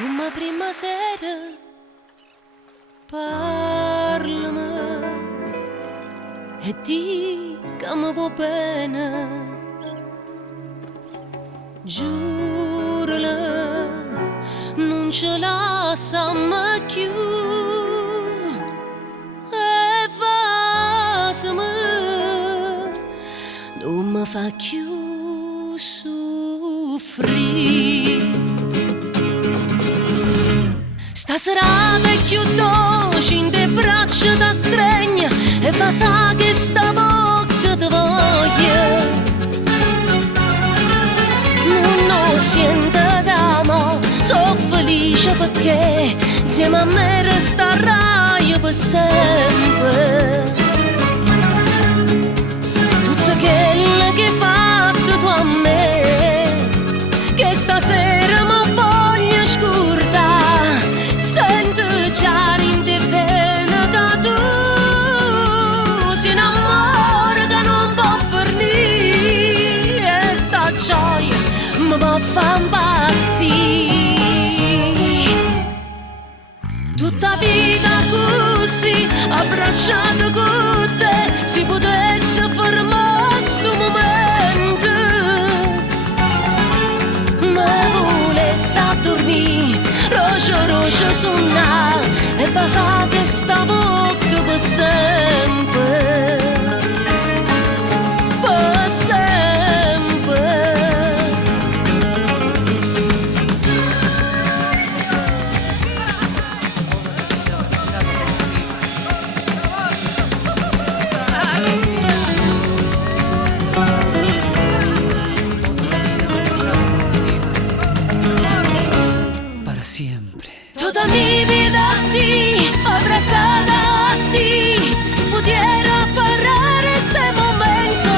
Come prima sera, parlami e di che mi va bene. Giurala, non ce lasciamo più. E fasami, non mi fa più soffrire. Stasera è più dolce in te braccia da stregna e fa sa che sta bocca ti voglia. Non sento d'amo, sono felice perché insieme a me resterai per sempre. Tutto quello che hai fatto tu a me, che stasera mi voglio scordare. Sento già in te vena che tu si innamora che non può fornire e sta gioia mi può far impazzire. Tutta vita così abbracciata con te si potesse fermare sto momento, ma volesse a dormire roce suona e fa sa che sta bocca per sempre, per sempre. Para siempre. Toda mi vida sí, abrazada a ti, si pudiera parar este momento,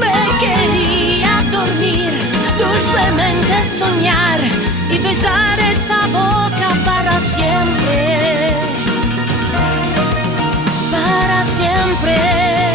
me quería dormir, dulcemente soñar y besar esa boca para siempre, para siempre.